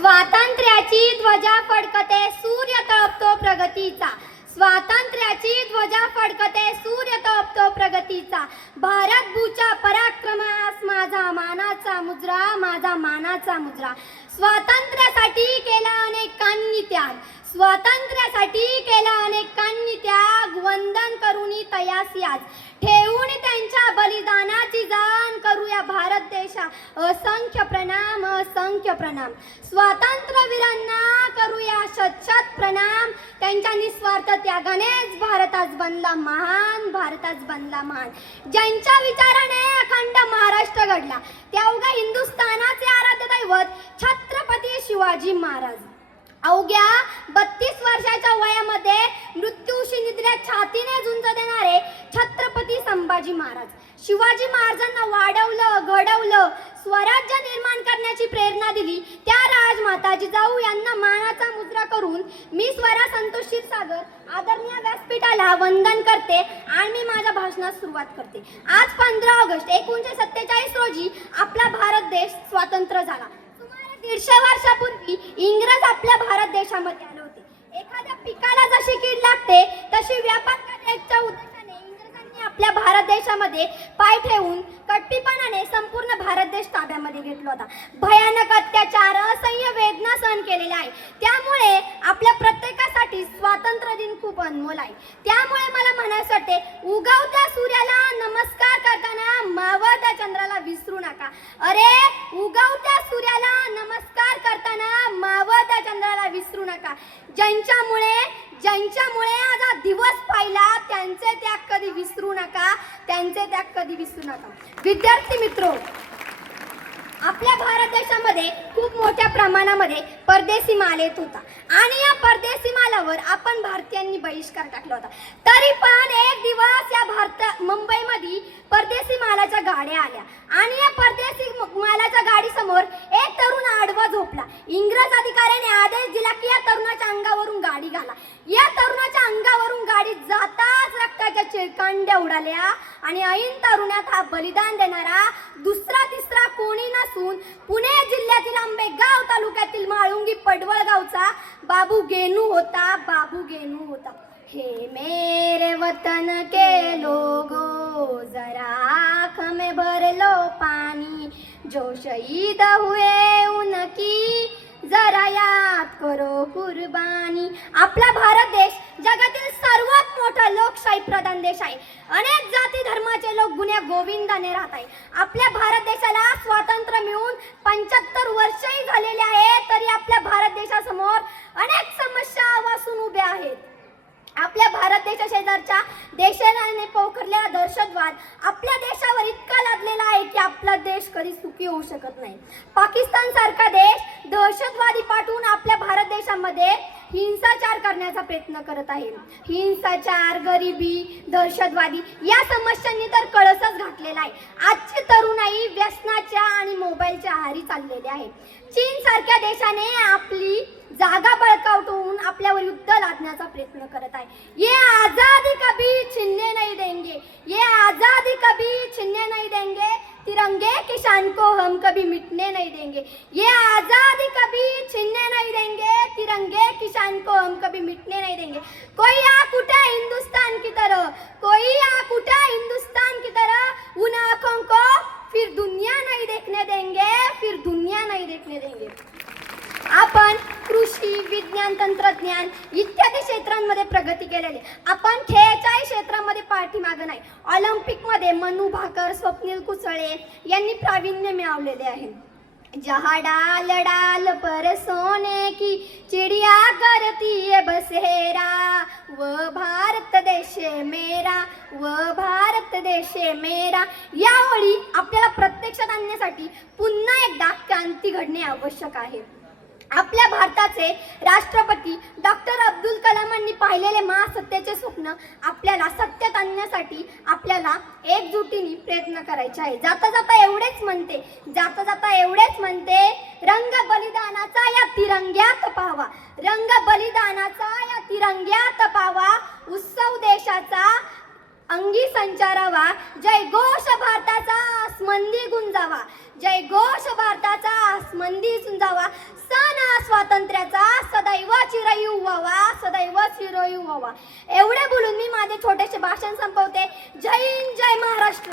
स्वातंत्र्याची ध्वजा फडकते सूर्य तळपतो प्रगतीचा. स्वातंत्र्याची ध्वजा फडकते सूर्य तळपतो प्रगतीचा. भारत भूच्या पराक्रमास माझा मानाचा मुजरा, माझा मानाचा मुजरा. स्वातंत्र्यासाठी केला अनेकांनी त्याग, स्वातंत्र्यासाठी केला अनेकांनी त्याग. वंदन करूनी तयासी आज ठेवून त्यांच्या बलिदानाची जाण. करूया भारत देशा असंख्य प्रणाम, असंख्य प्रणाम. स्वातंत्र्यवीरांना करूया शत प्रणाम. त्यांच्या निस्वार्थ त्यागानेच भारत आज बनला महान, भारत आज बनला महान. ज्यांच्या विचाराने अखंड महाराष्ट्र घडला त्या अवघ्या हिंदुस्थानाचे आराध्य दैवत छत्रपती शिवाजी महाराज. अवघ्या 32 वर्षाच्या वयामध्ये मृत्यूशी निद्रा छातीने झुंज देणारे छत्रपती संभाजी महाराज. शिवाजी महाराजांना वाढवलं, घडवलं, स्वराज्य निर्माण करण्याची प्रेरणा दिली त्या राजमाता जिजाऊ यांना मानाचा मुजरा करून मी स्वरा संतोष क्षीरसागर आदरणीय व्यासपीठाला वंदन करते आणि मी माझ्या भाषणास सुरुवात करते. आज 15 ऑगस्ट 1947 रोजी आपला भारत देश स्वतंत्र झाला. 150 वर्षापूर्वी इंग्रज आपल्या भारत देशामध्ये आले होते. एखाद्या पिकाला जशी कीड लागते तशी व्यापार करण्याच्या उद्देशाने इंग्रजांनी आपल्या भारत देशामध्ये पाय ठेवून कट्टीपणाने संपूर्ण भारत देश ताब्यामध्ये घेतला होता. भयानक अत्याचार, असह्य वेदना सहन केलेल्या आहे. त्यामुळे आपल्या प्रत्येकासाठी स्वातंत्र्य दिन खूप अनमोल आहे. त्यामुळे मला म्हणायचं वाटते, उगवत्या सूर्याला नमस्कार करताना मावळत्या चंद्राला विसरू नका. अरे उगवत्या सूर्याला नमस्कार करताना मावळत्या चंद्राला विसरू नका. ज्यांच्यामुळे आज हा दिवस पाहिला त्यांचे त्याग कधी विसरू नका, त्यांचे त्याग कधी विसरू नका. विद्यार्थी मित्रो, आपल्या भारत देशामध्ये खूप मोठ्या प्रमाणामध्ये परदेशी माल येत होता आणि या परदेशी मालावर आपण भारतीयांनी बहिष्कार टाकला होता. तरी पण एक दिवस या मुंबईमध्ये परदेशी मालाच्या गाड्या आल्या आणि या परदेशी मालाच्या गाडीसमोर एक तरुण आडवा झोपला. इंग्रज अधिकाऱ्याने आदेश दिला की या तरुणाच्या अंगावरून गाडी घाला. या तरुणाच्या अंगावरून गाडी जाताच रक्ताच्या चिळकांड्या उडाल्या आणि ऐन तरुणात हा बलिदान देणारा दुसरा तिसरा कोणी नसून पुणे जिल्ह्यातील आंबेगाव तालुक्यातील माळुंगी पडवळ गावचा बाबू गेनू होता, बाबू गेनू होता. हे मेरे वतन के लोगो जरा आँख में भर लो पानी, जो शहीद हुए उनकी जरा याद करो कुर्बानी. आपला भारत देश जगातील सर्वात मोठा लोकशाही प्रधान देश आहे. अनेक जाती धर्माचे लोक गुण्या गोविंदाने राहत आहे. आपल्या भारत देशाला स्वातंत्र्य मिळून 75 वर्षही झालेले आहेत, तरी आपल्या भारत देशासमोर अनेक समस्या वासून उभ्या आहेत. आपल्या भारत देशा शेजारच्या देशाने पोखरलेला दहशतवाद आपल्या देशावर इतका लादलेला आहे की आपला देश कधी सुखी होऊ शकत नाही. पाकिस्तान सारखा देश दहशतवादी पाठवून आपल्या भारत देशामध्ये हिंसाचार करण्याचा प्रयत्न करत आहे. हिंसाचार, गरिबी, दहशतवादी या समस्यांनी तर कळसच घातलेला आहे. आजची तरुणाई व्यसनाच्या आणि मोबाईलच्या आहारी चाललेली आहे. चीन सारख्या देशाने आपली जागा बळकावून आपल्यावर युद्ध लादण्याचा प्रयत्न करत आहे. ये आजादी कभी छीनने नहीं देंगे, ये आजादी कभी छीनने नहीं देंगे, तिरंगे की शान को हम कभी मिटने नहीं देंगे. ये आजादी कभी छीनने नहीं देंगे, तिरंगे की शान को हम कभी मिटने नहीं देंगे. कोई आँख उठा हिंदुस्तान की तरह, कोई आँख उठा हिंदुस्तान की तरह, उन आँखों को फिर दुनिया नहीं देखने देंगे, फिर दुनिया नहीं देखने देंगे. आपण कृषी, विज्ञान, तंत्रज्ञान इत्यादी क्षेत्रांमध्ये प्रगती केलेली. आपण खेळाच्याही क्षेत्रामध्ये पाठीमागे नाही. ऑलिम्पिकमध्ये मनू भाकर, स्वप्नील कुसळे यांनी प्रावीण्य मिळवलेले आहे. जहाँ डाल डाल पर सोने की चिड़िया करती है बसेरा, वो भारत देश मेरा, वो भारत देश मेरा. या ओळी आपल्याला प्रत्यक्षात आणण्यासाठी पुन्हा एकदा क्रांती घडणे आवश्यक आहे. आपल्या भारताचे राष्ट्रपती डॉक्टर अब्दुल कलामांनी पाहिलेले महासत्तेचे स्वप्न आपल्याला सत्यात आणण्यासाठी आपल्याला एकजुटीने प्रयत्न करायचे आहे. जाता जाता एवढेच म्हणते, रंग बलिदानाचा या तिरंग्यात पाहावा, रंग बलिदानाचा या तिरंग्यात पाहावा, उत्सव देशाचा अंगी संचारावा, जय घोष भारताचा आसमंदी गुंजावा, जय घोष भारताचा आसमंदी गुंजावा. सण स्वातंत्र्याचा सदैव चिरयू व्हावा, सदैव चिरयू व्हावा. एवढे बोलून मी माझे छोटेसे भाषण संपवते. जय हिंद, जय महाराष्ट्र.